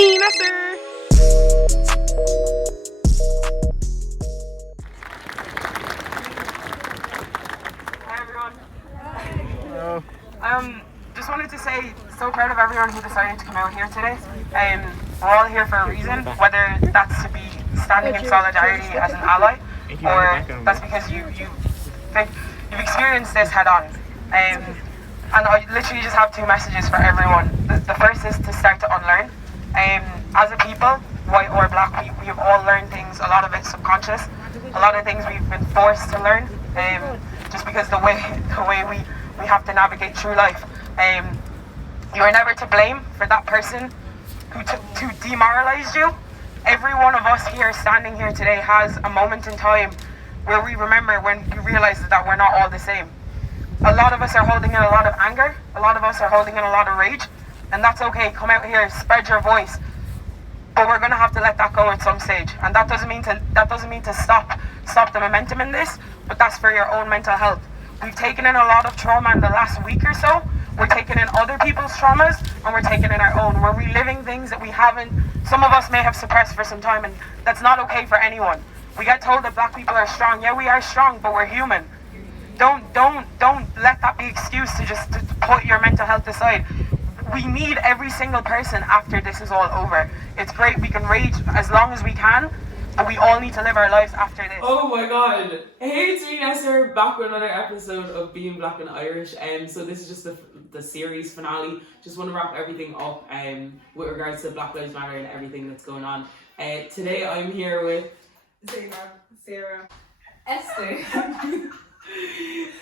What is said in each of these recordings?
Queen Esther. Hi everyone. Hello. Just wanted to say, so proud of everyone who decided to come out here today. We're all here for a reason, whether that's to be standing in solidarity as an ally, or that's because you've experienced this head on. And I literally just have two messages for everyone. The first is to start to unlearn. As a people, white or black, we have all learned things, a lot of it subconscious, a lot of things we've been forced to learn, just because the way we have to navigate through life. You are never to blame for that person who demoralized you. Every one of us here standing here today has a moment in time where we remember when we realize that we're not all the same. A lot of us are holding in a lot of anger, a lot of us are holding in a lot of rage, and that's okay. Come out here, spread your voice. But we're gonna have to let that go at some stage. And that doesn't mean to stop the momentum in this, but that's for your own mental health. We've taken in a lot of trauma in the last week or so. We're taking in other people's traumas, and we're taking in our own. We're reliving things that we haven't, some of us may have suppressed for some time, and that's not okay for anyone. We get told that black people are strong. Yeah, we are strong, but we're human. Don't let that be excuse to just to put your mental health aside. We need every single person after this is all over. It's great, we can rage as long as we can, but we all need to live our lives after this. Oh my god. Hey, it's me, Esther, back with another episode of Being Black and Irish. So this is just the series finale. Just want to wrap everything up with regards to Black Lives Matter and everything that's going on. Today I'm here with Zeinab, Sarah, Esther.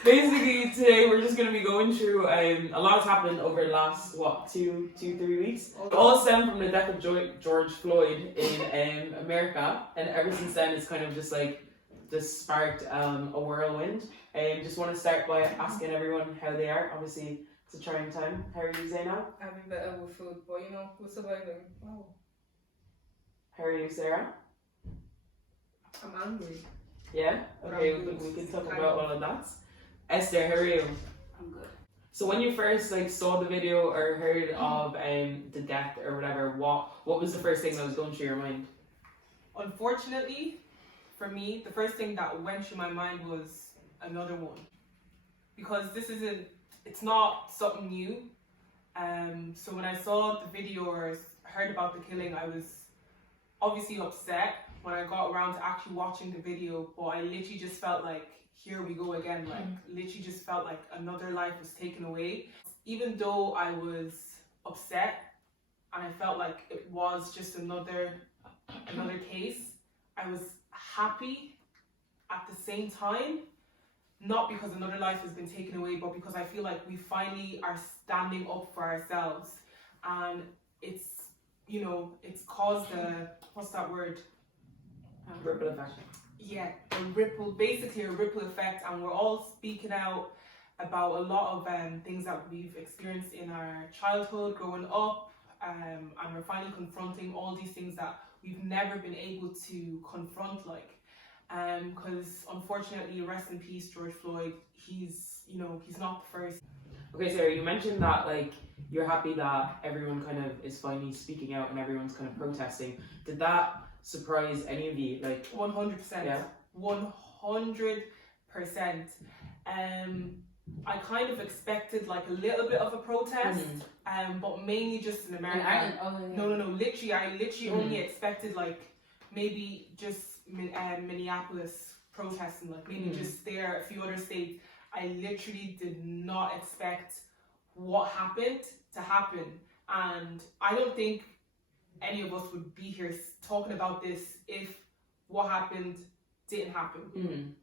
Basically, today we're just going to be going through a lot has happened over the last, 3 weeks. It all stemmed from the death of George Floyd in America, and ever since then it's kind of just sparked a whirlwind. Just want to start by asking everyone how they are. Obviously, it's a trying time. How are you, Zeinab? I've been better with food, but we're surviving. Oh, How are you, Sarah? I'm angry. Yeah? Okay, we can talk about all of that. Esther, how are you? I'm good. So when you first saw the video or heard of the death or whatever, what was the first thing that was going through your mind? Unfortunately, for me, the first thing that went through my mind was another one. Because it's not something new. So when I saw the video or heard about the killing, I was obviously upset when I got around to actually watching the video, but I literally just felt like, here we go again, literally just felt like another life was taken away. Even though I was upset and I felt like it was just another case, I was happy at the same time, not because another life has been taken away, but because I feel like we finally are standing up for ourselves, and it's caused what's that word? Ripple effect. Yeah, basically a ripple effect, and we're all speaking out about a lot of things that we've experienced in our childhood growing up, and we're finally confronting all these things that we've never been able to confront, because unfortunately, rest in peace, George Floyd. He's not the first. Okay, Sarah, you mentioned that you're happy that everyone kind of is finally speaking out and everyone's kind of protesting. Did that surprise any of you? 100%. Yeah. 100%. I kind of expected a little bit of a protest, but mainly just in America. No. Literally, I only expected maybe just Minneapolis protesting, maybe just there, a few other states. I literally did not expect what happened to happen, and I don't think any of us would be here talking about this if what happened didn't happen.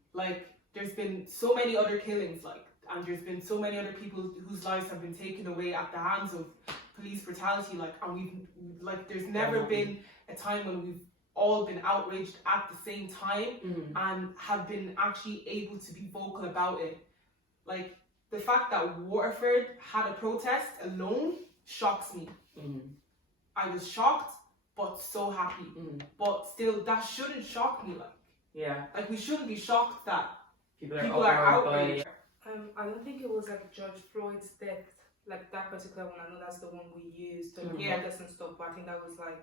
There's been so many other killings, and there's been so many other people whose lives have been taken away at the hands of police brutality, and there's never been a time when we've all been outraged at the same time and have been actually able to be vocal about it. The fact that Waterford had a protest alone shocks me. I was shocked, but so happy. But still, that shouldn't shock me. We shouldn't be shocked that people are outraged. I don't think it was George Floyd's death like that particular one. I know that's the one we used, the Mhm. protests and stuff. But I think that was like,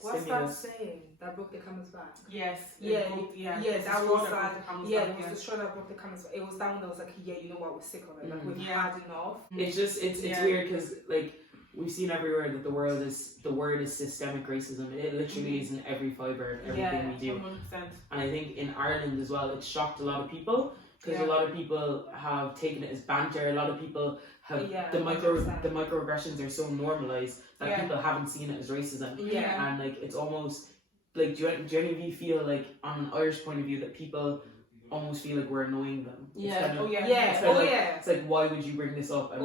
what's Stimulus. that saying that broke the camel's back? Yes. Yeah, It's that the straw was that broke like, the camel's yeah, back, it was the straw that broke the camel's back. It was that one that was like, yeah, you know what, we're sick of it. Like we've Yeah. had enough. It's just it's weird because like we've seen everywhere that the word is systemic racism. It literally is in every fibre of everything we do. 100%. And I think in Ireland as well, it shocked a lot of people because a lot of people have taken it as banter. A lot of people have the 100%. microaggressions are so normalized that people haven't seen it as racism. Yeah. And like it's almost like do any of you feel like on an Irish point of view that people almost feel like we're annoying them? Yeah. It's kind of, Yeah. It's like why would you bring this up? And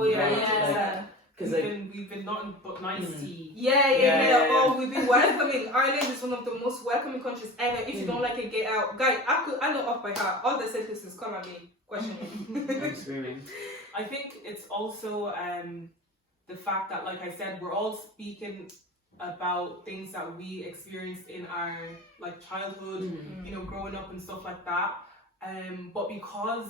because we've been nothing but nice to you. Yeah. Oh, we've been welcoming. Ireland is one of the most welcoming countries ever. If you don't like it, get out. Guys, I know off by heart. All the sentences come at me. Question me. I'm screaming. I think it's also the fact that, like I said, we're all speaking about things that we experienced in our like childhood, you know, growing up and stuff like that. But because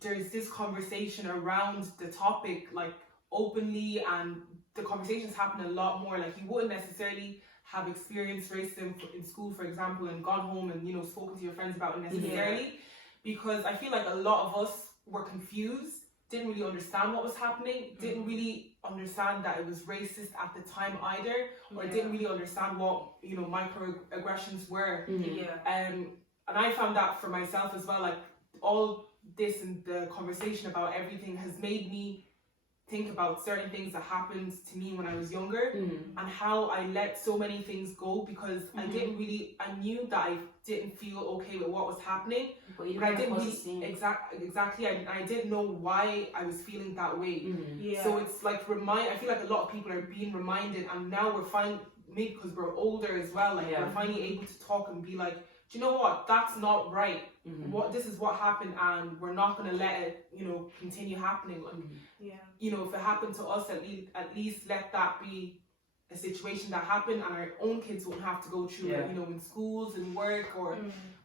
there's this conversation around the topic, like openly, and the conversations happen a lot more. Like you wouldn't necessarily have experienced racism in school, for example, and gone home and, you know, spoken to your friends about it necessarily, because I feel like a lot of us were confused, didn't really understand what was happening, didn't really understand that it was racist at the time either, or didn't really understand what, you know, microaggressions were. And I found that for myself as well, like all this and the conversation about everything has made me think about certain things that happened to me when I was younger, and how I let so many things go because I knew that I didn't feel okay with what was happening, but I didn't really exactly I didn't know why I was feeling that way. So it's like I feel like a lot of people are being reminded, and now we're maybe because we're older as well, like we're finally able to talk and be like, do you know what, that's not right. This is what happened, and we're not going to let it, you know, continue happening. Like, you know, if it happened to us, at least let that be a situation that happened, and our own kids won't have to go through it, you know, in schools and work or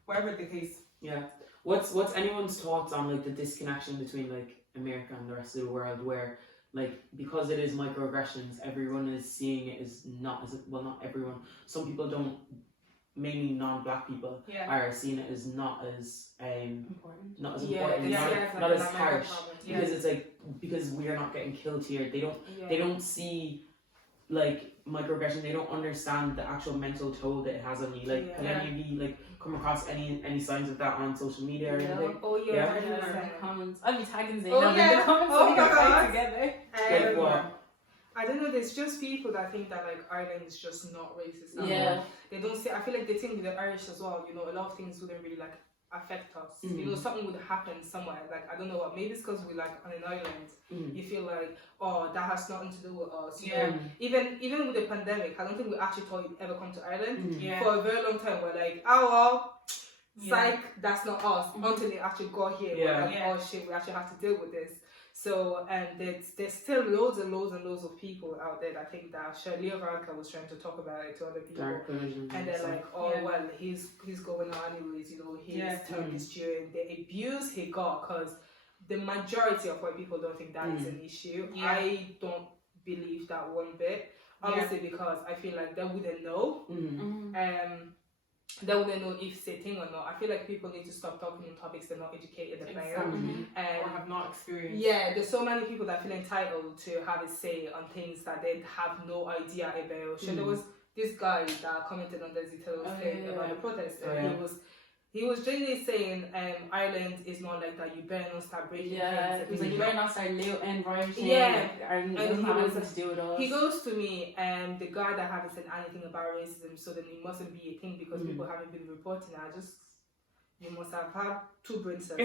wherever the case. Yeah. What's anyone's thoughts on like the disconnection between like America and the rest of the world, where like because it is microaggressions, everyone is seeing it as not everyone. Some people don't. Mainly non-black people are seeing it as not as important, not as harsh, because it's like, because we are not getting killed here. They don't see like microaggression. They don't understand the actual mental toll that it has on you. Like, have any of you like come across any signs of that on social media or anything? Comments. I'll be tagging Zeinab in the comments so we can fight together. Like what? I don't know, there's just people that think that like Ireland is just not racist. They don't say, I feel like they think with the Irish as well, you know, a lot of things wouldn't really like affect us. You know, something would happen somewhere, like I don't know what, maybe it's because we like on an island, you feel like, oh, that has nothing to do with us. You know, even with the pandemic, I don't think we actually thought it'd ever come to Ireland. For a very long time we're like, oh well, psych, that's not us, until they actually got here. We're like, oh shit, we actually have to deal with this. So, and there's still loads and loads and loads of people out there that think that Leo Varadkar was trying to talk about it to other people, and they're like, oh well, he's going on anyways, you know, his term is due. The abuse he got, because the majority of white people don't think that is an issue. I don't believe that one bit, obviously, because I feel like they wouldn't know. They wouldn't know if it's a thing or not. I feel like people need to stop talking on topics they're not educated about or have not experienced. Yeah, there's so many people that feel entitled to have a say on things that they have no idea about. So there was this guy that commented on the Zitello's thing about the protest, and he was generally saying Ireland is not like that, you better not start breaking things. He was like, you better not start and rioting. And Ireland has nothing to do with us. He goes to me, the guy that haven't said anything about racism, so then it mustn't be a thing because people haven't been reporting. You must have had two brain cells.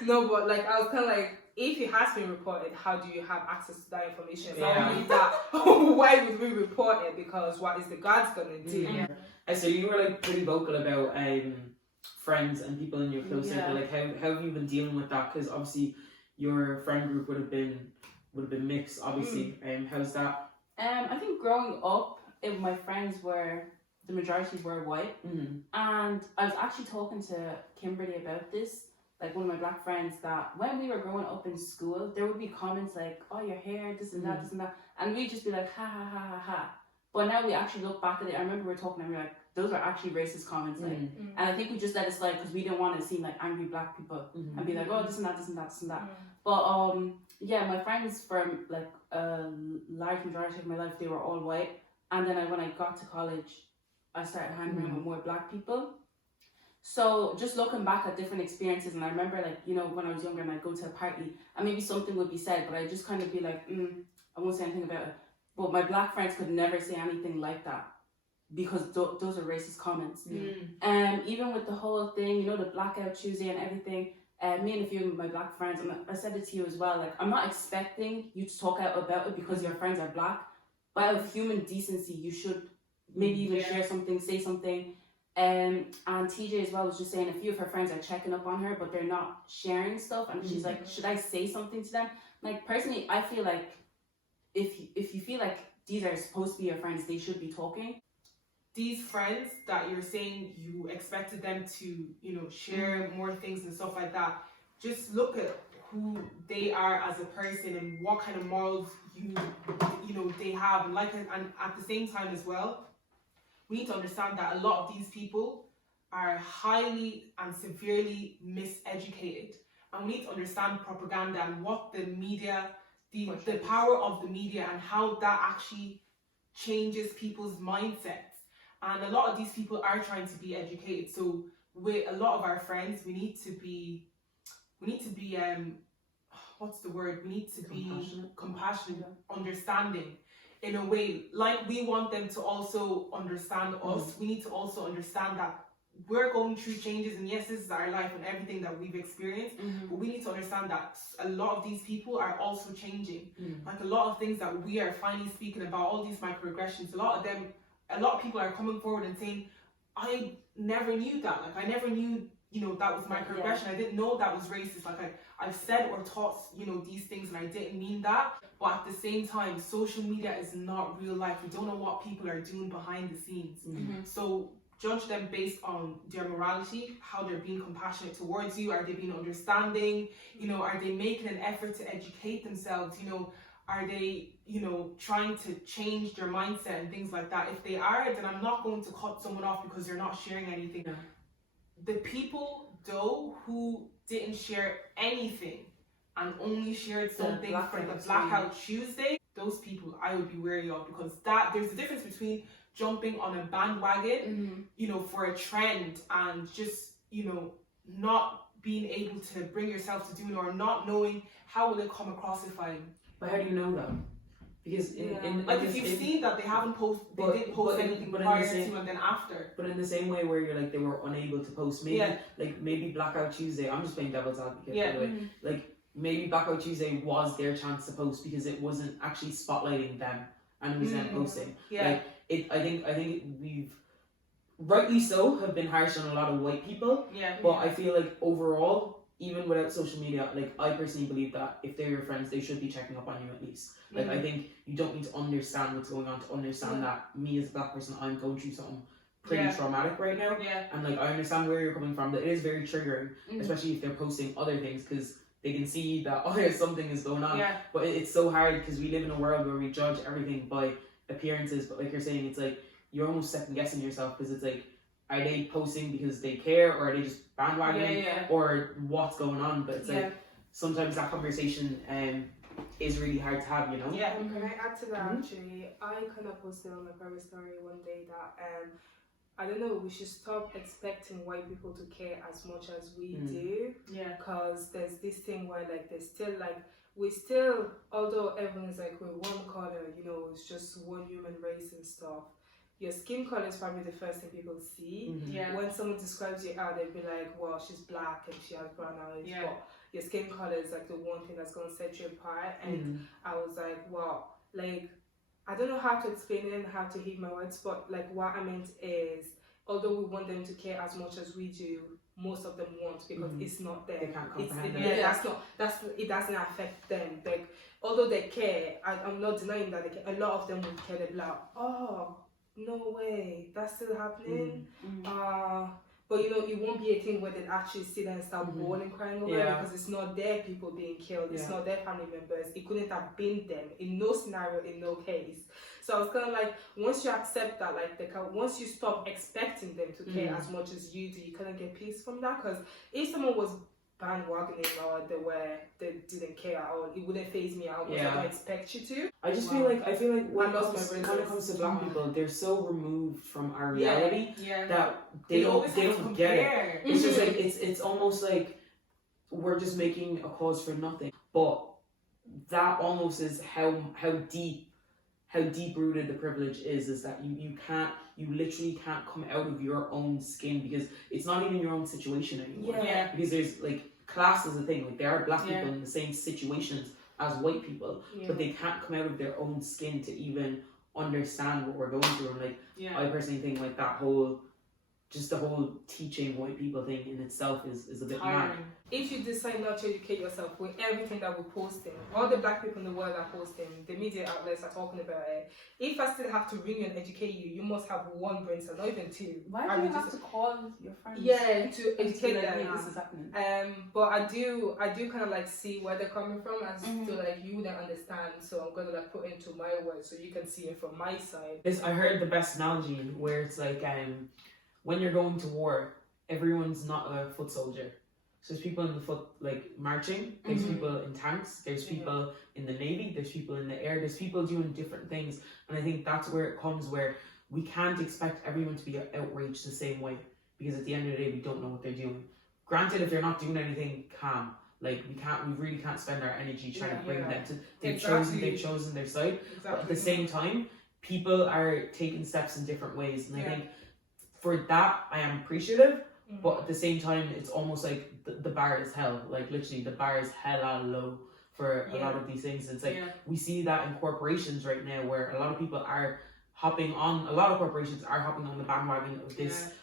No, but like I was kind of like, if it has been reported, how do you have access to that information? Not only that, why would we report it? Because what is the God's gonna do? So you were like pretty vocal about friends and people in your close circle. Like how have you been dealing with that? Because obviously your friend group would have been mixed. Obviously, how's that? I think growing up, my friends the majorities were white, and I was actually talking to Kimberly about this. like one of my black friends, that when we were growing up in school, there would be comments like, "Oh, your hair, this and that, this and that," and we'd just be like, "Ha ha ha ha ha." But now we actually look back at it. I remember we were talking and we were like, those are actually racist comments. Like, and I think we just let it slide because we didn't want to seem like angry black people and be like, "Oh, this and that, this and that, this and that." But yeah, my friends from like a large majority of my life, they were all white. And then when I got to college, I started hanging around with more black people. So just looking back at different experiences, and I remember like, you know, when I was younger and I'd go to a party and maybe something would be said, but I'd just kind of be like, I won't say anything about it. But my black friends could never say anything like that because those are racist comments. Even with the whole thing, you know, the Blackout Tuesday and everything, me and a few of my black friends, and I said it to you as well, like, I'm not expecting you to talk out about it because your friends are black, but out of human decency, you should maybe even share something, say something. And TJ as well was just saying a few of her friends are checking up on her, but they're not sharing stuff. And she's like, should I say something to them? Like, personally, I feel like if you feel like these are supposed to be your friends, they should be talking. These friends that you're saying you expected them to, you know, share more things and stuff like that, just look at who they are as a person and what kind of morals you know they have. And at the same time as well, we need to understand that a lot of these people are highly and severely miseducated, and we need to understand propaganda and what the media, the power of the media, and how that actually changes people's mindsets. And a lot of these people are trying to be educated. So with a lot of our friends, we need to be what's the word? We need to be compassionate, understanding. In a way, like we want them to also understand us, we need to also understand that we're going through changes, and yes, this is our life and everything that we've experienced, but we need to understand that a lot of these people are also changing. Like a lot of things that we are finally speaking about, all these microaggressions, a lot of people are coming forward and saying, I never knew that. Like, I never knew, you know, that was microaggression. I didn't know that was racist. Like, I've said or taught, you know, these things and I didn't mean that. But at the same time, social media is not real life. We don't know what people are doing behind the scenes. So judge them based on their morality, how they're being compassionate towards you. Are they being understanding? You know, are they making an effort to educate themselves? You know, are they, you know, trying to change their mindset and things like that? If they are, then I'm not going to cut someone off because they're not sharing anything. The people, though, who didn't share anything and only shared something for the Blackout Tuesday, those people I would be wary of, because there's a difference between jumping on a bandwagon, you know, for a trend and just, you know, not being able to bring yourself to do it, or not knowing how will it come across if I... But how do you know that? Because if you've seen that they haven't didn't post anything prior to and then after. But in the same way where you're like, they were unable to post, maybe Blackout Tuesday, I'm just playing devil's advocate, by the way. Like, maybe Blackout Tuesday was their chance to post because it wasn't actually spotlighting them and it was them posting. Like, I think we've, rightly so, have been harsh on a lot of white people. But I feel like overall, even without social media, like, I personally believe that if they're your friends, they should be checking up on you at least. Like, I think you don't need to understand what's going on to understand that me as a black person, I'm going through something pretty traumatic right now. And like, I understand where you're coming from, that it is very triggering, especially if they're posting other things, because they can see that, oh, something is going on. But it's so hard because we live in a world where we judge everything by appearances. But like you're saying, it's like, you're almost second guessing yourself, because it's like, are they posting because they care, or are they just bandwagoning, or what's going on? But it's like, sometimes that conversation is really hard to have, you know? Can I add to that? Actually, I kind of posted on my private story one day that I don't know, we should stop expecting white people to care as much as we do. Because there's this thing where like there's still like, we still, although everyone's like, we're one color, you know, it's just one human race and stuff. Your skin color is probably the first thing people see. When someone describes you out, they'll be like, well, she's black and she has brown eyes. But your skin color is like the one thing that's going to set you apart. And I was like, well, like, I don't know how to explain it and how to hit my words, but like what I meant is, although we want them to care as much as we do, most of them won't, because it's not them. They can't comprehend it. It doesn't affect them. Like, although they care, I'm not denying that they care. A lot of them would care. They'll be like, oh, no way, that's still happening. But But it won't be a thing where they actually sit there and start bawling, crying over it, because it's not their people being killed. It's not their family members. It couldn't have been them in no scenario, in no case. So I was kind of like, once you accept that, like, once you stop expecting them to care as much as you do, you kind of get peace from that. Because if someone was bandwagoning or they didn't care at all, it wouldn't faze me out. I don't expect you to. I feel like when it comes to black people, they're so removed from our reality that they don't get it. It's just like it's almost like we're just making a cause for nothing. But that almost is how deep rooted the privilege is that you literally can't come out of your own skin, because it's not even your own situation anymore. Because there's like, class is a thing. Like, there are black people in the same situations as white people, but they can't come out of their own skin to even understand what we're going through. And like, I personally think like the whole teaching white people thing in itself is a bit mad. If you decide not to educate yourself with everything that we're posting, all the black people in the world are posting, the media outlets are talking about it. If I still have to ring you and educate you, you must have one brain cell, not even two. Why do you have to call your friends? To educate them. Hey, this is happening. But I do kind of like see where they're coming from, and feel like you wouldn't understand, so I'm gonna like put it into my words so you can see it from my side. I heard the best analogy where it's like, when you're going to war, everyone's not a foot soldier. So there's people in the foot, like, marching, there's people in tanks, there's people in the Navy, there's people in the air, there's people doing different things. And I think that's where it comes, where we can't expect everyone to be outraged the same way, because at the end of the day, we don't know what they're doing. Granted, if they're not doing anything, calm. Like, we really can't spend our energy trying to bring them to, they've chosen their side. But at the same time, people are taking steps in different ways. And I think for that, I am appreciative. But at the same time, it's almost like the bar is hell. Like, literally, the bar is hella low for a lot of these things. It's like, we see that in corporations right now, where a lot of people are a lot of corporations are hopping on the bandwagon of this,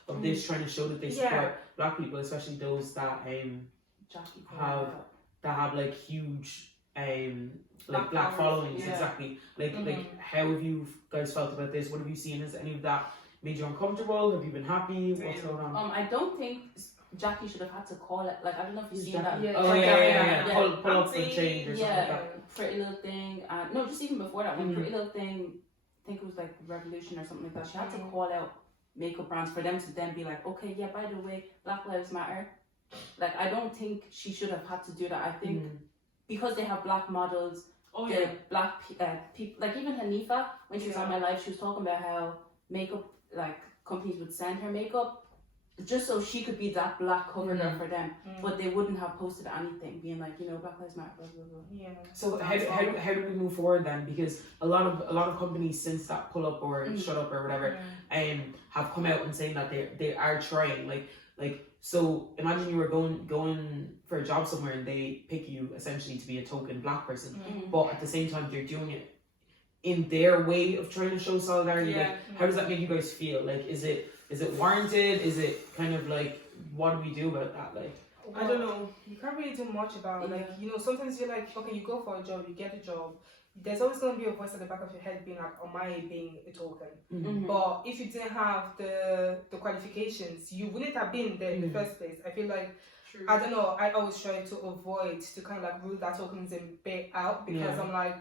trying to show that they support black people, especially those that have like huge like black followings. Exactly. Like, how have you guys felt about this? What have you seen? Has any of that made you uncomfortable? Have you been happy? What's going on? I don't think Jackie should have had to call it. Like, I don't know if you've seen that. Pull up the change or something like that. Pretty Little Thing. No, just even before that one, Pretty Little Thing, I think it was like Revolution or something like that. She had to call out makeup brands for them to then be like, okay, by the way, Black Lives Matter. Like, I don't think she should have had to do that. I think because they have black models, black people, like even Hanifa, when she was on my live, she was talking about how makeup, like, companies would send her makeup just so she could be that black cover for them, but they wouldn't have posted anything being like, Black Lives Matter, blah blah blah. So how do we move forward then? Because a lot of companies since that pull up or shut up or whatever, have come out and saying that they are trying. Like so imagine you were going for a job somewhere and they pick you essentially to be a token black person, but at the same time they're doing it in their way of trying to show solidarity. Like, how does that make you guys feel? Like, is it warranted? Is it kind of like, what do we do about that? Like, I don't know. You can't really do much about it. Like, sometimes you're like, okay, you go for a job, you get a job. There's always going to be a voice at the back of your head being like, am I being a token? But if you didn't have the qualifications, you wouldn't have been there in the first place. I feel like, I don't know, I always try to avoid to kind of like rule that tokenism bit out, because I'm like,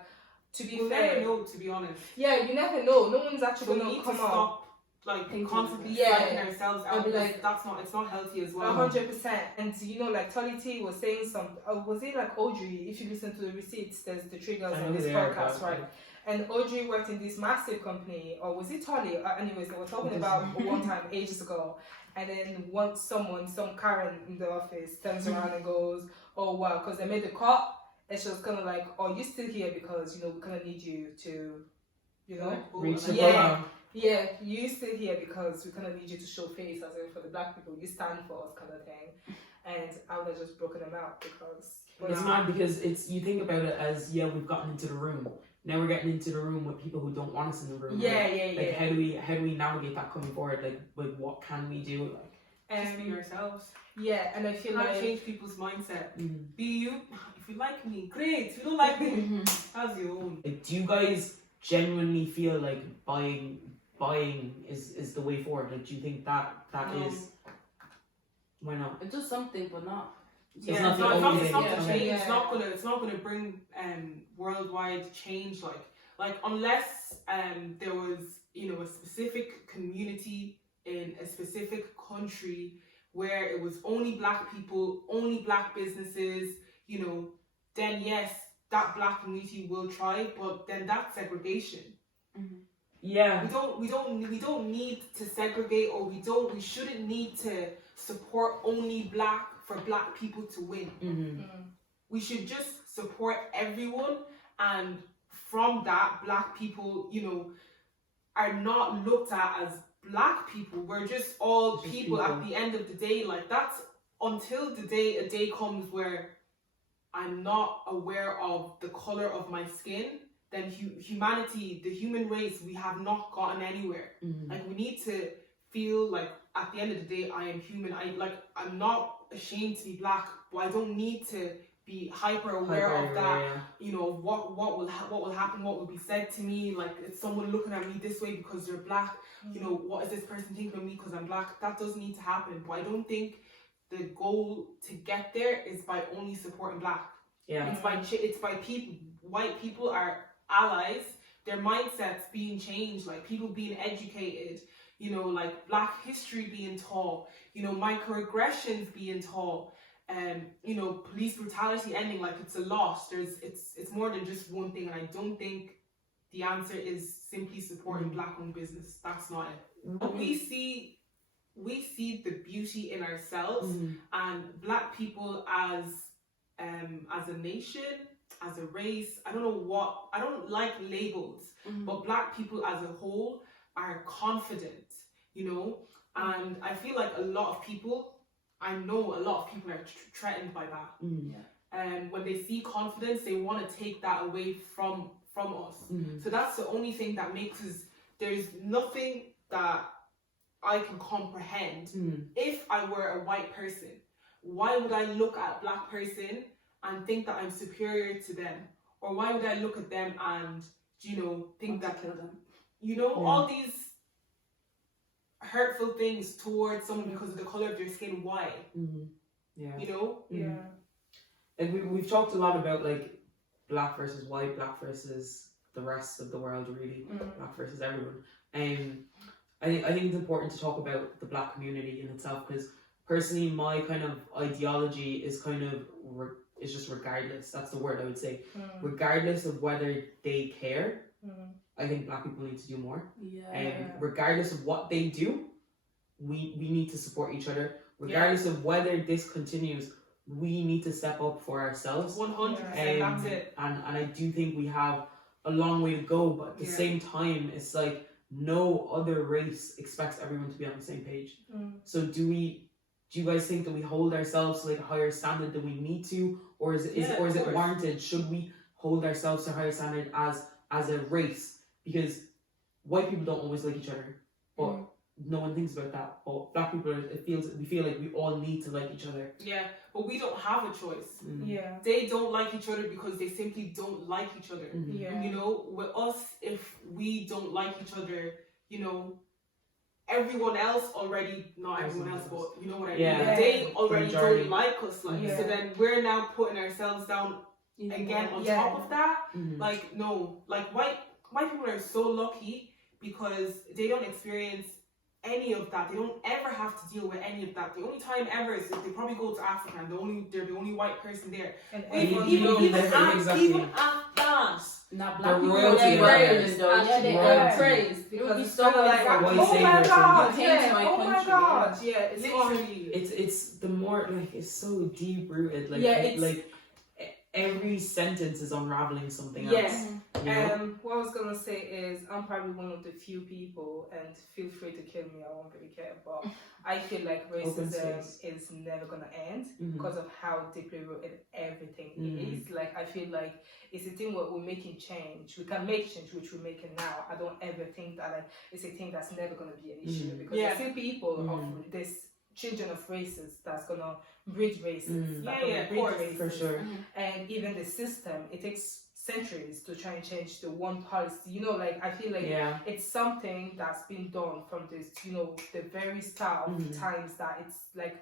to be fair, never know, to be honest. Yeah, you never know. No one's actually going to come up. Like, constantly fighting ourselves out, because like, it's not healthy as well. 100%. And like Tolly was saying something, was it like Audrey? If you listen to the receipts, there's the triggers on this podcast, right? And Audrey worked in this massive company, or was it Tolly? Anyways, they were talking about one time ages ago, and then some Karen in the office turns around and goes, "Oh wow," because they made the cut. And she was kind of like, "Oh, you're still here because we kind of need you to, reach the bottom." Yeah, you still here because we kind of need you to show face, as in for the black people, you stand for us, kind of thing. And I would have just broken them out because it's mad, because you think about it as, we've gotten into the room. Now we're getting into the room with people who don't want us in the room. Like, how do we navigate that coming forward? Like what can we do? Like, just be yourselves. Yeah, and I feel like change people's mindset. Be you. If you like me, great. If you don't like me, that's your own. Like, do you guys genuinely feel like buying is the way forward? Like, do you think that is? Why not? It does something, but not. So it's not the only thing. Change. Yeah. It's not gonna bring worldwide change. Like unless there was, you know, a specific community in a specific country where it was only black people, only black businesses, you know, then yes, that black community will thrive. But then that's segregation. Mm-hmm. Yeah. We don't need to segregate, or we shouldn't need to support only for black people to win. Mm-hmm. We should just support everyone, and from that, black people, you know, are not looked at as black people. We're just all people at the end of the day. Like, that's until a day comes where I'm not aware of the color of my skin, then humanity, the human race, we have not gotten anywhere. Mm-hmm. Like, we need to feel like at the end of the day, I am human. I'm not ashamed to be black, but I don't need to be hyper aware of that. Yeah. You know, what will happen, what will be said to me. Like, it's someone looking at me this way because they're black. You know, what is this person thinking of me because I'm black? That doesn't need to happen. But I don't think the goal to get there is by only supporting black. Yeah. It's by people. White people are allies. Their mindsets being changed. Like, people being educated. You know, like black history being taught. You know, microaggressions being taught. You know, police brutality ending. Like, it's a loss. It's more than just one thing, and I don't think the answer is simply supporting black-owned business. That's not it. But we see the beauty in ourselves, and black people as a nation, as a race. I don't like labels, but black people as a whole are confident, you know, and I feel like I know a lot of people are threatened by that. And when they see confidence, they want to take that away from us. So that's the only thing that makes us, there's nothing that I can comprehend. If I were a white person, why would I look at a black person and think that I'm superior to them? Or why would I look at them and, you know, think that, kill them? You know, all these hurtful things towards someone because of the color of their skin. Why? Yeah. You know? Yeah. Like, we've talked a lot about, like, black versus white, black versus the rest of the world, really, black versus everyone. I think it's important to talk about the black community in itself, because personally, my kind of ideology is kind of is just regardless. That's the word I would say. Regardless of whether they care, I think black people need to do more. Regardless of what they do, we need to support each other. Regardless of whether this continues, we need to step up for ourselves. 100%, that's it. And I do think we have a long way to go, but at the same time, it's like no other race expects everyone to be on the same page. So do you guys think that we hold ourselves to like a higher standard than we need to, or is it warranted? Should we hold ourselves to a higher standard as a race? Because white people don't always like each other, but no one thinks about that. But black people, we feel like we all need to like each other. Yeah, but we don't have a choice. Yeah. They don't like each other because they simply don't like each other. Yeah. You know, with us, if we don't like each other, you know, everyone else already, not everyone else, but you know what I mean? Yeah. They already Majority. don't like us. Like, so then we're now putting ourselves down again on top of that. Like, no, like white people are so lucky because they don't experience any of that. They don't ever have to deal with any of that. The only time ever is if they probably go to Africa and they're the only white person there. And Even after Not The black people. royalty They praised. they Royalty. praised because it's it's so like, White oh my savior god, syndrome. yeah, My oh my country, god, yeah, it's literally. It's the more like it's so deep rooted. Like every sentence is unraveling something else. Yes. You know? What I was gonna say is I'm probably one of the few people, and feel free to kill me, I won't really care, but I feel like racism is never gonna end because of how deeply rooted everything is. Like, I feel like it's a thing where we're making change. We can make change, which we're making now. I don't ever think that like it's a thing that's never gonna be an issue because there's still people of this children of races that's gonna bridge races. Of course, for sure. And even the system, it takes centuries to try and change the one policy. You know, like I feel like it's something that's been done from this, you know, the very start of times that it's like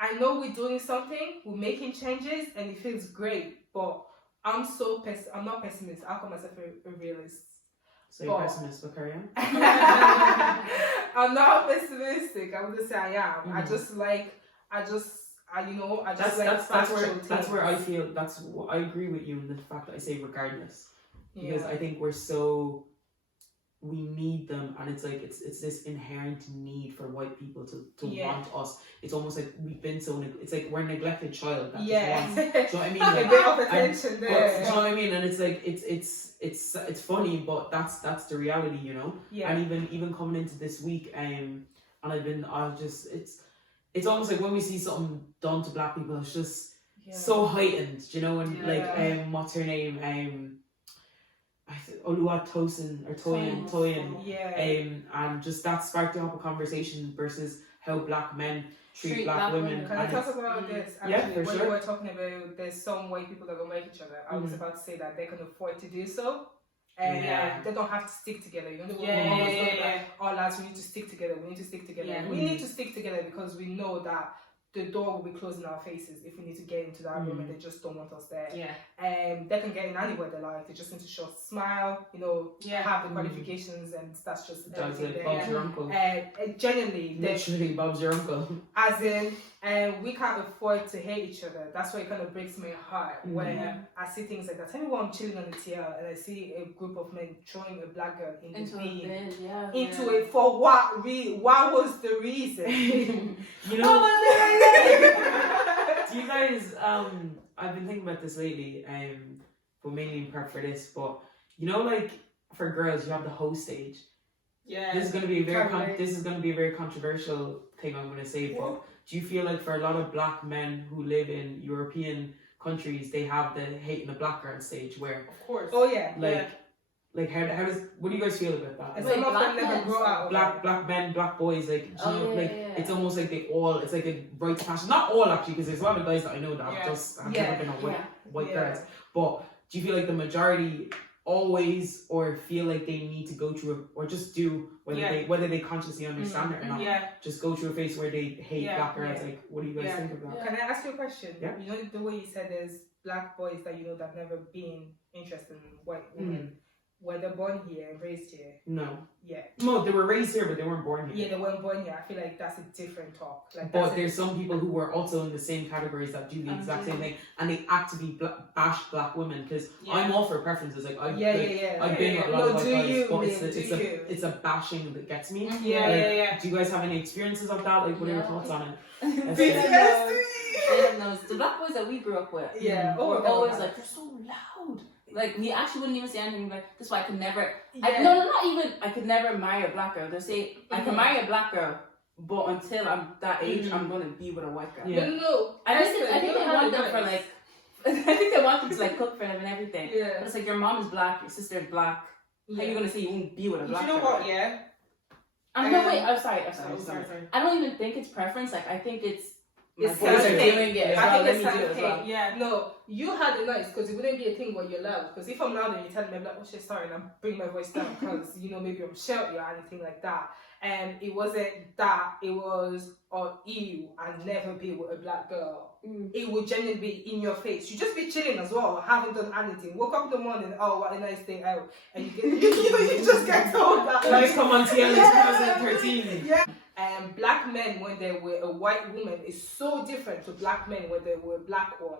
I know we're doing something, we're making changes, and it feels great. But I'm not pessimist. I'll call myself a realist. So you're pessimist, but carry on. I'm not pessimistic. I wouldn't say I am. Mm-hmm. That's where I feel I agree with you in the fact that I say regardless, because I think we need them, and it's like it's this inherent need for white people to want us. It's almost like we've been it's like we're a neglected child that just wants. Do you know what I mean? Like, a bit of attention there. Do you know what I mean? And it's like it's funny, but that's the reality, you know. Yeah. And even coming into this week, and it's almost like when we see something done to black people, it's just so heightened, you know. And like what's her name, Oluwatosin or Toyin, and just that sparked up a conversation versus how black men treat black women. Can I talk about this? Actually, yeah, for when sure. you were talking about there's some white people that don't like each other, I was about to say that they can afford to do so. And they don't have to stick together. You know, oh lads, we need to stick together. We need to stick together. Yeah. We need to stick together because we know that the door will be closed in our faces if we need to get into that room and they just don't want us there. Yeah. They can get in anywhere they like. They just need to show a smile, you know, have the qualifications, and that's just That's it. Bob's your uncle. Genuinely, literally, Bob's your uncle. As in, we can't afford to hate each other. That's why it kind of breaks my heart when I see things like that. Tell me when I'm chilling on the TL and I see a group of men throwing a black girl into it for what? What was the reason? You know. Do you guys? I've been thinking about this lately. But mainly in prep for this. But you know, like for girls, you have the host stage. Yeah. This is going to be a very controversial thing I'm going to say. But do you feel like for a lot of black men who live in European countries, they have the hating the black girl stage where? Of course. Oh yeah. Like how does what do you guys feel about that? Some of them never grow out. Black men, black boys, like it's almost like it's like a rite of passage. Not all actually, because there's a lot of guys that I know that have never been a white girls. But do you feel like the majority always or feel like they need to go through or just do whether they consciously understand it or not? Just go through a phase where they hate black girls. Like, what do you guys think of that? Can I ask you a question? Yeah. You know the way you said there's black boys that you know that have never been interested in white women. Were they born here and raised here? No. Yeah. No, they were raised here, but they weren't born here. Yeah, they weren't born here. I feel like that's a different talk. Like, but there's some people who were also in the same categories that do the exact same thing, and they actively bash black women because I'm all for preferences. Like I've been with a lot of white guys, but it's a bashing that gets me. Do you guys have any experiences of that? Like, what are your thoughts on it? The black boys that we grew up with, were always like, they're so loud. Like, we actually wouldn't even say anything like, this is why I could never, I could never marry a black girl. They'll say, I can marry a black girl, but until I'm that age, I'm going to be with a white girl. Yeah. No. I think they want them for like, I think they want them to like cook for them and everything. Yeah. But it's like, your mom is black, your sister is black. How are you going to say you won't be with a black girl? You know what, I'm sorry. I don't even think it's preference. Like, I think it's doing it. I think it's well. Yeah, no, you had it nice because it wouldn't be a thing where you're loud. Because if I'm loud and you tell me, I'm like, oh shit, sorry, and I'm bringing my voice down because maybe I'm shouting or anything like that. And it wasn't that. It was ew, I'd never be with a black girl. It would genuinely be in your face. You just be chilling as well, haven't done anything. Woke up in the morning, oh what a nice day out, and you just get told that. Let's come on TL in 2013. Yeah. Black men when they were a white woman is so different to black men when they were a black one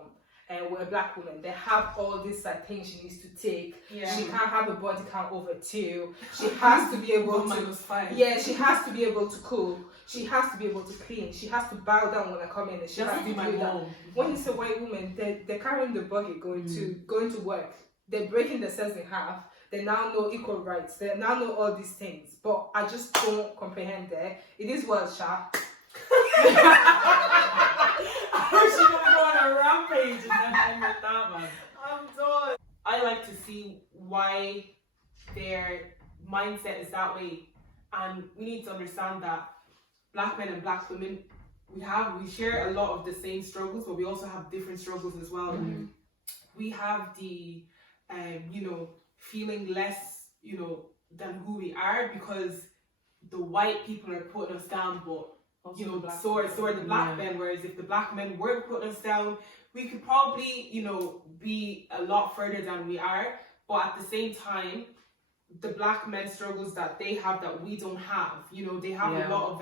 and were a black woman. They have all this things she needs to take. Yeah. She can't have a body count over 2. She has to be able to. Yeah, she has to be able to cook. She has to be able to clean. She has to bow down when I come in, and she has to be my mom. When it's a white woman, they're carrying the bucket going to work. They're breaking themselves in half. They now know equal rights. They now know all these things. But I just don't comprehend that. It is well, Sha. She's going to go on a rampage and then end with that, man. I'm done. I like to see why their mindset is that way. And we need to understand that black men and black women, we share a lot of the same struggles, but we also have different struggles as well. Mm-hmm. We have the, feeling less, than who we are because the white people are putting us down, but you know, so are the black men. Whereas if the black men weren't putting us down, we could probably, you know, be a lot further than we are. But at the same time, the black men struggles that they have that we don't have. You know, they have a lot of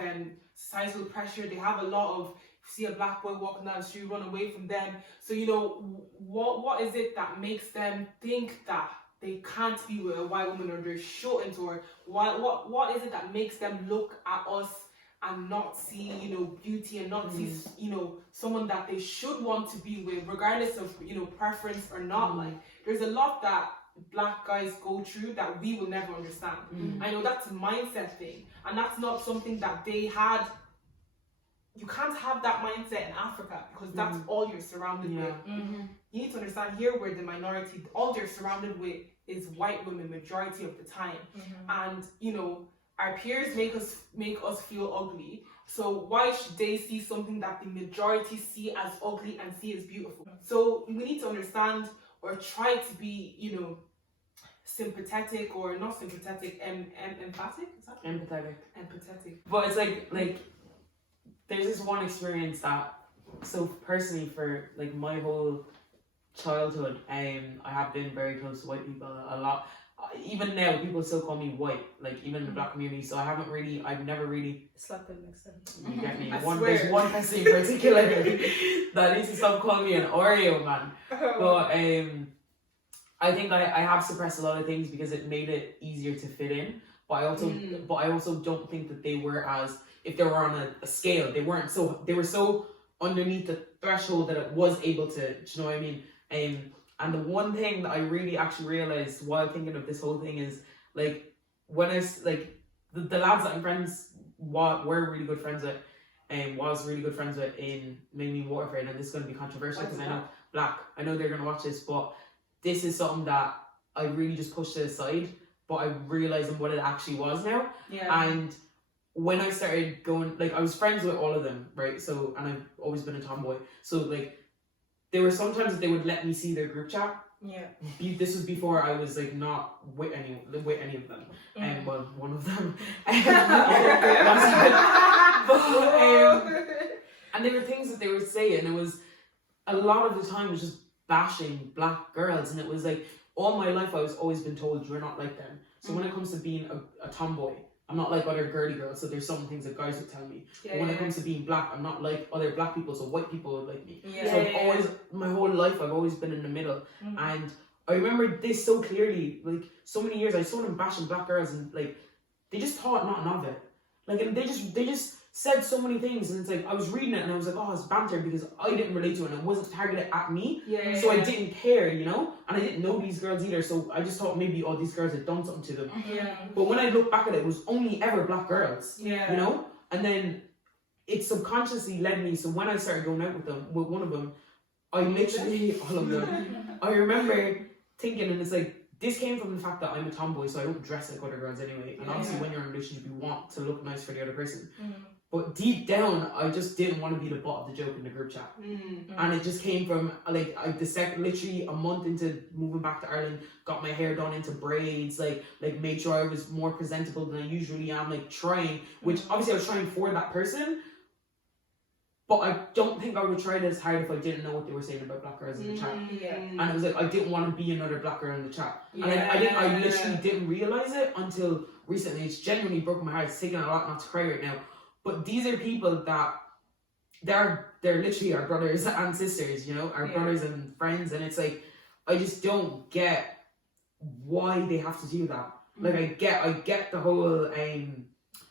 societal pressure. They have a lot of, see a black boy walking down the street, run away from them. So, you know, what is it that makes them think that they can't be with a white woman, or they're shouldn't, or what is it that makes them look at us and not see, you know, beauty, and not see, you know, someone that they should want to be with, regardless of, you know, preference or not. Like, there's a lot that black guys go through that we will never understand. I know that's a mindset thing, and that's not something that they had. You can't have that mindset in Africa, because that's all you're surrounded with. You need to understand, here we're the minority, all they're surrounded with is white women majority of the time. And, you know, our peers make us feel ugly. So why should they see something that the majority see as ugly and see as beautiful? So we need to understand, or try to be, you know, sympathetic, or not sympathetic, empathic? Is that empathetic. But it's like there's this one experience that, so personally, for like my whole childhood, I have been very close to white people a lot. Even now, people still call me white, like even in the black community. So I've never really Slap it next time. You get me? There's There's one person in particular that needs to stop calling me an Oreo man. But I think I have suppressed a lot of things because it made it easier to fit in. But I also don't think that they were, as if they were on a scale, they were so underneath the threshold that it was able to, do you know what I mean? And the one thing that I really actually realized while thinking of this whole thing is, like, when I, like, the lads that I'm friends, were really good friends with, was really good friends with in mainly Waterford, and this is going to be controversial because I know they're going to watch this, but this is something that I really just pushed to the side, but I realized what it actually was now. And when I started going, like, I was friends with all of them, right? So, and I've always been a tomboy. So, like, there were sometimes that they would let me see their group chat. This was before I was, like, not with any of them. Well, one of them. And there were things that they would say, and it was, a lot of the time was just bashing black girls, and it was like, all my life I was always been told you're not like them. So when it comes to being a tomboy, I'm not like other girly girls, so there's some things that guys would tell me. But when it comes to being black, I'm not like other black people, so white people would like me. So I've always, my whole life, I've always been in the middle. And I remember this so clearly, like, so many years I saw them bashing black girls, and, like, they just thought nothing of it. Like, and they just said so many things, and it's like, I was reading it and I was like, oh, it's banter, because I didn't relate to it and it wasn't targeted at me. So I didn't care, you know? And I didn't know these girls either, so I just thought maybe all these girls had done something to them. But when I look back at it, it was only ever black girls, you know? And then it subconsciously led me, so when I started going out with one of them, I literally, all of them, I remember thinking, and it's like, this came from the fact that I'm a tomboy, so I don't dress like other girls anyway. And obviously when you're in a relationship, you want to look nice for the other person. But deep down, I just didn't want to be the butt of the joke in the group chat. And it just came from, like, literally a month into moving back to Ireland, got my hair done into braids, like made sure I was more presentable than I usually am, like, trying, which obviously I was trying for that person. But I don't think I would try this hard if I didn't know what they were saying about black girls in the chat. And it was like, I didn't want to be another black girl in the chat. And I literally didn't realize it until recently. It's genuinely broken my heart. It's taking a lot not to cry right now. But these are people that, they're literally our brothers and sisters, you know, our brothers and friends. And it's like, I just don't get why they have to do that. Like, I get the whole,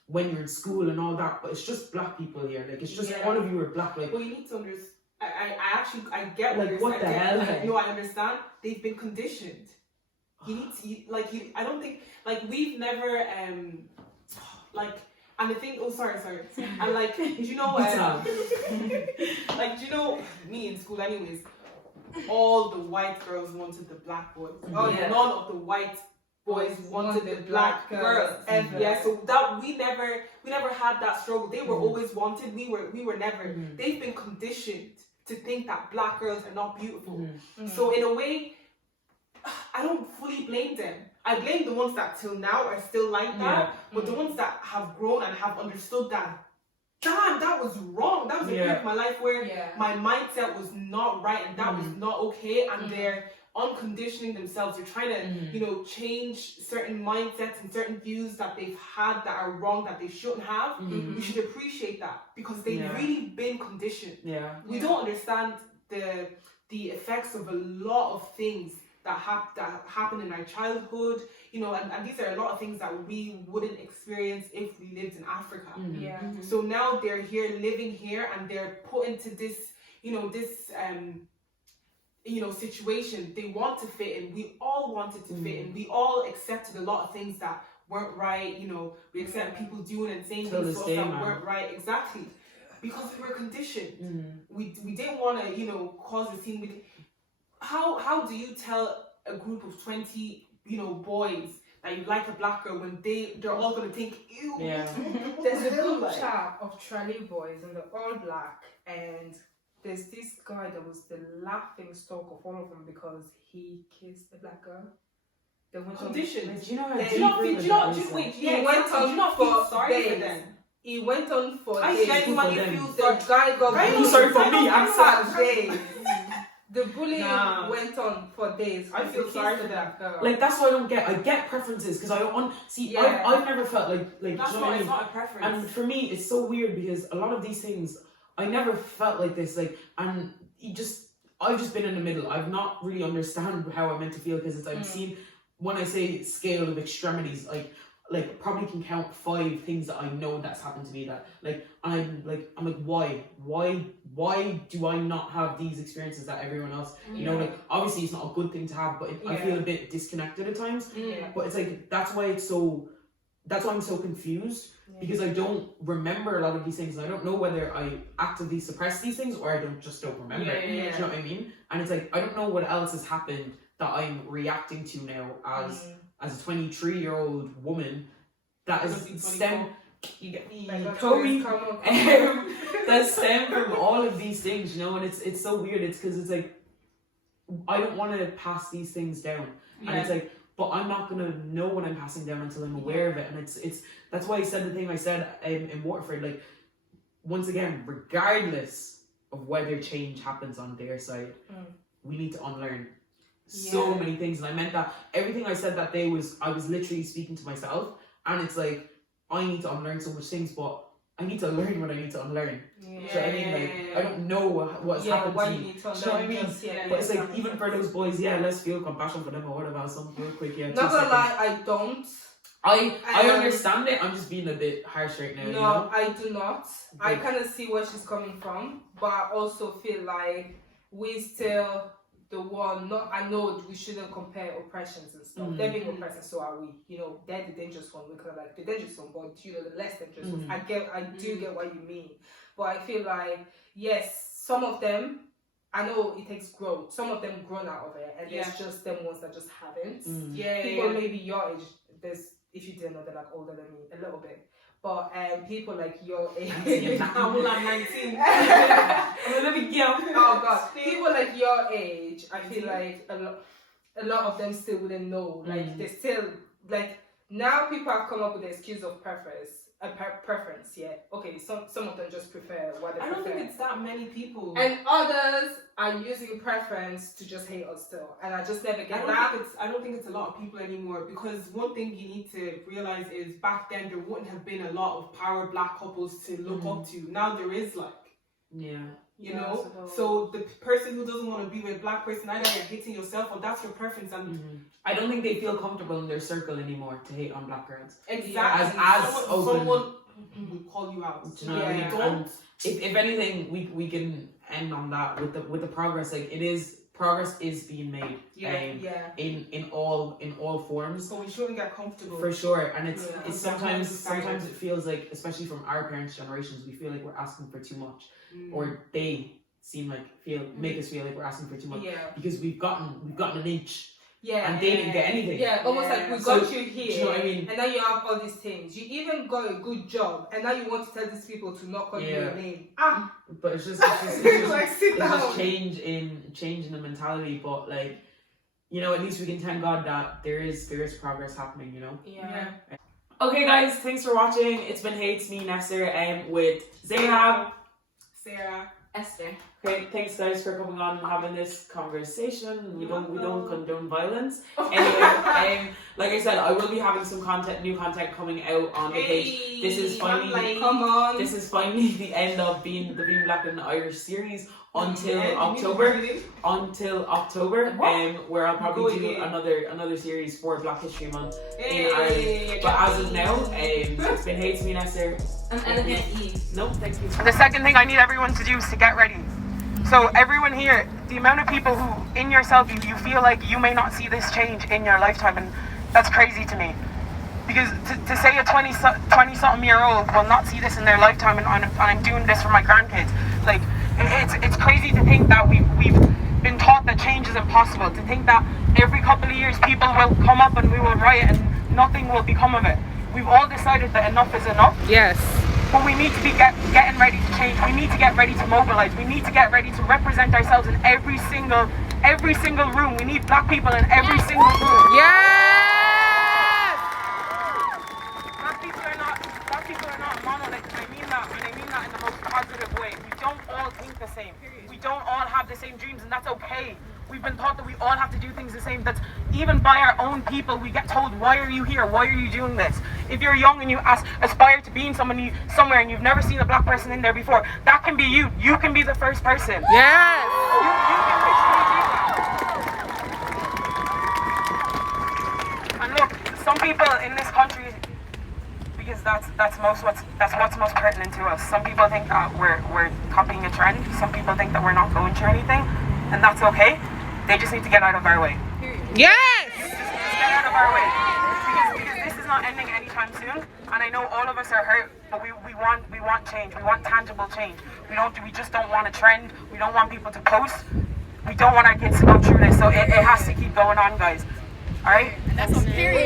when you're in school and all that, but it's just black people here. Like, it's just all of you are black. Like, well, you need to understand. I get what like, you're what the hell? Like, no, I understand. They've been conditioned. I don't think, like, we've never, like, and the thing, sorry. And, like, do you know, like, do you know, me in school anyways, all the white girls wanted the black boys. None of the white boys wanted the black girls. And so that we never had that struggle. They were always wanted. We were never. They've been conditioned to think that black girls are not beautiful. So in a way, I don't fully blame them. I blame the ones that till now are still like that, but the ones that have grown and have understood that damn, that was wrong. That was a period of my life where my mindset was not right and that was not okay. And they're unconditioning themselves. They're trying to, change certain mindsets and certain views that they've had that are wrong, that they shouldn't have. We should appreciate that because they've really been conditioned. We don't understand the effects of a lot of things that happened in our childhood, and these are a lot of things that we wouldn't experience if we lived in Africa. So now they're here, living here, and they're put into this, situation. They want to fit in. We all wanted to fit in. We all accepted a lot of things that weren't right. We accept people doing and saying things to us that weren't right. Exactly. Because we were conditioned. We didn't want to, cause a scene. How do you tell a group of 20, boys that you like a black girl when they're all going to think, ew. There's a group chat of trolley boys and they're all black, and there's this guy that was the laughing stock of all of them because he kissed a black girl. They went conditioned. He went on for I days. genuinely feel The guy got I'm sorry for me. I'm sad. The bullying went on for days. I feel sorry for that girl. Like, that's what I don't get. I get preferences because I don't see. I've never felt like that's why it's not a preference. And for me, it's so weird because a lot of these things I never felt like this. And I've just been in the middle. I've not really understand how I'm meant to feel because I've seen, when I say scale of extremities, like probably can count 5 things that I know that's happened to me that I'm like why do I not have these experiences that everyone else obviously it's not a good thing to have, but I feel a bit disconnected at times. But it's like that's why I'm so confused because I don't remember a lot of these things and I don't know whether I actively suppress these things or I don't remember. Do you know what I mean? And it's like I don't know what else has happened that I'm reacting to now as a 23-year-old woman that is you get me, Chloe, that stem from all of these things, and it's so weird. It's because it's like I don't want to pass these things down, and it's like, but I'm not gonna know what I'm passing down until I'm aware of it, and it's that's why I said the thing I said in Waterford. Like, once again, regardless of whether change happens on their side, we need to unlearn so many things. And I meant that everything I said that day I was literally speaking to myself, and it's like I need to unlearn so much things, but I need to learn what I need to unlearn. So I mean, I don't know what's happened to me. You need to you know what I mean? But it's like even for those boys, let's feel compassion for them or whatever. Something real quick, Not gonna lie, I don't. I understand it. I'm just being a bit harsh right now. No, I do not. I kind of see where she's coming from, but I also feel like we still the one. Not I know we shouldn't compare oppressions and stuff. They're being oppressed, and so are we. They're the dangerous one. We're kind of like the dangerous one, but the less dangerous ones. I do get what you mean, but I feel like yes, some of them. I know it takes growth. Some of them grown out of it, and there's just them ones that just haven't. People maybe your age. If you didn't know, they're like older than me a little bit. But people like your age. I'm 19. I'm a little young. Oh God. People like your age, I feel like a lot of them still wouldn't know. Like they still now people have come up with the excuse of preference. Okay, some of them just prefer what they prefer. I don't think it's that many people. And others are using preference to just hate us still. And I just never get that. I don't think it's a lot of people anymore, because one thing you need to realize is back then there wouldn't have been a lot of power black couples to look up to. Now there is so the person who doesn't want to be with a black person, either you're hating yourself or that's your preference, and I don't think they feel comfortable in their circle anymore to hate on black girls. Exactly. Someone will call you out. Do you know what I mean? Don't. If anything, we can end on that with the progress. Like progress is being made. In all forms. So we shouldn't get comfortable. For sure, and it's sometimes it feels like, especially from our parents' generations, we feel like we're asking for too much, or they make us feel like we're asking for too much because we've gotten an inch. And they didn't get anything. Almost like we got you here. Do you know what I mean? And now you have all these things. You even got a good job, and now you want to tell these people to not call you your name. But it's just change in the mentality. But at least we can thank God that there is progress happening. Okay, guys, thanks for watching. It's been Hey, It's Me, Esther, with Zeinab, Sarah, Esther. Okay, thanks guys for coming on and having this conversation. We don't condone violence. Anyway, like I said, I will be having some new content coming out on the page. This is finally This is finally the end of the Being Black and Irish series until October. Where I'll probably do another series for Black History Month in Ireland. But as of now, it's been Hey, It's Me, Esther. An elegant E. No, thank you. The second thing I need everyone to do is to get ready. So everyone here, the amount of people who in yourself you feel like you may not see this change in your lifetime, and that's crazy to me. Because to say a 20-something year old will not see this in their lifetime, and I'm doing this for my grandkids, like it's crazy to think that we've been taught that change is impossible. To think that every couple of years people will come up and we will riot and nothing will become of it. We've all decided that enough is enough. Yes. But we need to be getting ready to change. We need to get ready to mobilize. We need to get ready to represent ourselves in every single room. We need black people in every single room. Yes! Black people are not monoliths. I mean that, and I mean that in the most positive way. We don't all think the same. We don't all have the same dreams, and that's okay. We've been taught that we all have to do things the same. That's even by our own people. We get told, why are you here? Why are you doing this? If you're young and you aspire to being somewhere and you've never seen a black person in there before, that can be you. You can be the first person. Yes! You can literally do that. And look, some people in this country, because that's what's most pertinent to us. Some people think that we're copying a trend. Some people think that we're not going through anything, and that's okay. They just need to get out of our way. Yes! Just get out of our way. Because this is not ending anytime soon. And I know all of us are hurt, but we want change. We want tangible change. We just don't want a trend. We don't want people to post. We don't want our kids to go through this. So it has to keep going on, guys. Alright? And that's on period.